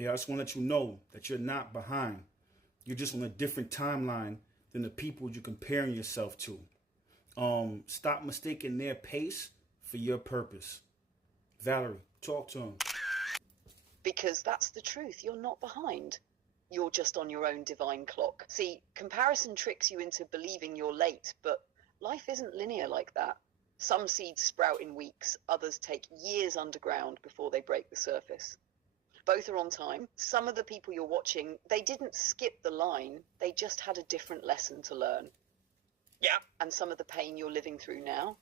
Yeah, I just want to let you know that you're not behind. You're just on a different timeline than the people you're comparing yourself to. Stop mistaking their pace for your purpose. Valerie, talk to him. Because that's the truth. You're not behind. You're just on your own divine clock. See, comparison tricks you into believing you're late, but life isn't linear like that. Some seeds sprout in weeks, others take years underground before they break the surface. Both are on time. Some of the people you're watching, they didn't skip the line, they just had a different lesson to learn. Yeah. And some of the pain you're living through now,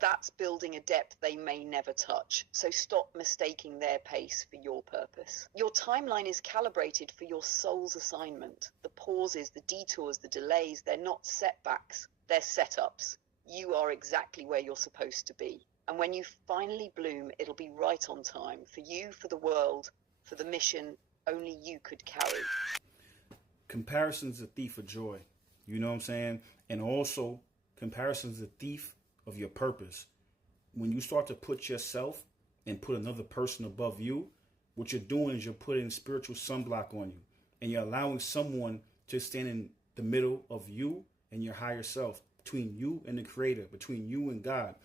that's building a depth they may never touch. So stop mistaking their pace for your purpose. Your timeline is calibrated for your soul's assignment. The pauses, the detours, the delays, they're not setbacks, they're setups. You are exactly where you're supposed to be. And when you finally bloom, it'll be right on time for you, for the world, for the mission only you could carry. Comparison's a thief of joy. You know what I'm saying? And also, comparison's a thief of your purpose. When you start to put yourself and put another person above you, what you're doing is you're putting spiritual sunblock on you. And you're allowing someone to stand in the middle of you and your higher self, between you and the Creator, between you and God,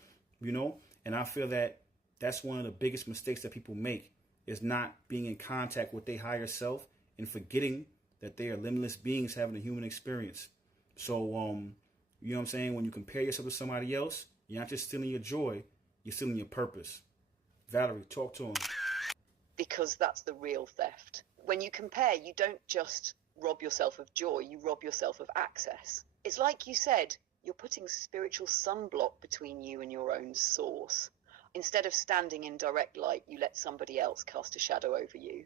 you know? And I feel that that's one of the biggest mistakes that people make, is not being in contact with their higher self and forgetting that they are limitless beings having a human experience. So, you know what I'm saying? When you compare yourself to somebody else, you're not just stealing your joy, you're stealing your purpose. Valerie, talk to him. Because that's the real theft. When you compare, you don't just rob yourself of joy, you rob yourself of access. It's like you said, you're putting spiritual sunblock between you and your own source. Instead of standing in direct light, you let somebody else cast a shadow over you.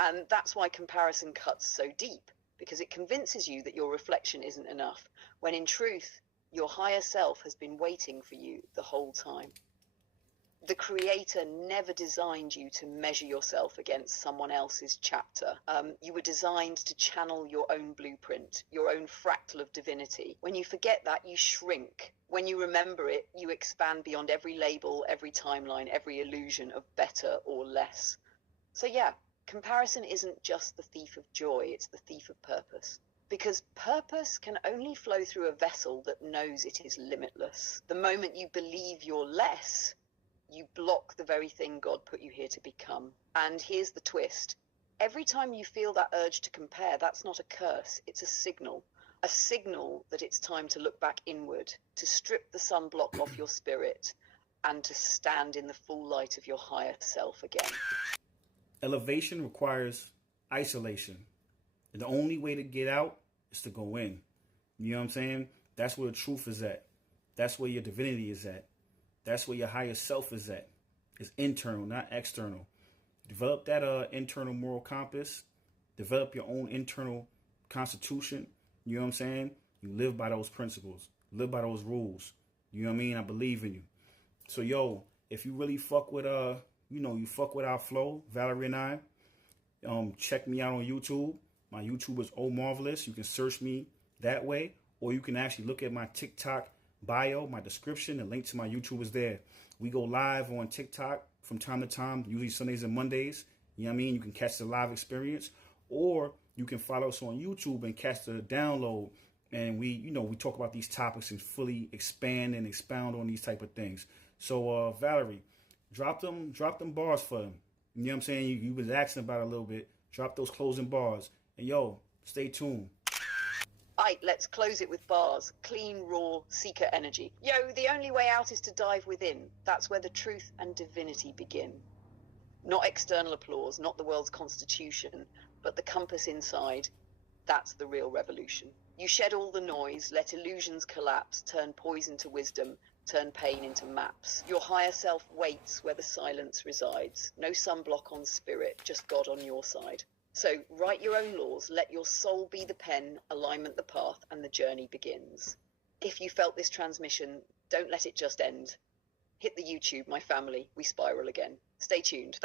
And that's why comparison cuts so deep, because it convinces you that your reflection isn't enough, when in truth, your higher self has been waiting for you the whole time. The Creator never designed you to measure yourself against someone else's chapter. You were designed to channel your own blueprint, your own fractal of divinity. When you forget that, you shrink. When you remember it, you expand beyond every label, every timeline, every illusion of better or less. So yeah, comparison isn't just the thief of joy, it's the thief of purpose. Because purpose can only flow through a vessel that knows it is limitless. The moment you believe you're less, you block the very thing God put you here to become. And here's the twist. Every time you feel that urge to compare, that's not a curse, it's a signal. A signal that it's time to look back inward, to strip the sunblock off your spirit, and to stand in the full light of your higher self again. Elevation requires isolation. And the only way to get out is to go in. You know what I'm saying? That's where the truth is at. That's where your divinity is at. That's where your higher self is at. It's internal, not external. Develop that internal moral compass. Develop your own internal constitution. You know what I'm saying? You live by those principles. Live by those rules. You know what I mean? I believe in you. So, yo, if you really fuck with, you fuck with our flow, Valerie and I, check me out on YouTube. My YouTube is Omarvelous. You can search me that way. Or you can actually look at my TikTok bio, my description. The link to my YouTube is there. We go live on TikTok from time to time, usually Sundays and Mondays. You know what I mean? You can catch the live experience. Or you can follow us on YouTube and catch the download. And we talk about these topics and fully expand and expound on these type of things. So, Valerie, drop them bars for them. You know what I'm saying? You was asking about it a little bit. Drop those closing bars. And yo, stay tuned. Aight, let's close it with bars. Clean, raw, seeker energy. Yo, the only way out is to dive within. That's where the truth and divinity begin. Not external applause, not the world's constitution, but the compass inside. That's the real revolution. You shed all the noise, let illusions collapse, turn poison to wisdom, turn pain into maps. Your higher self waits where the silence resides. No sunblock on spirit, just God on your side. So write your own laws, let your soul be the pen, alignment the path, and the journey begins. If you felt this transmission, don't let it just end. Hit the YouTube, my family, we spiral again. Stay tuned.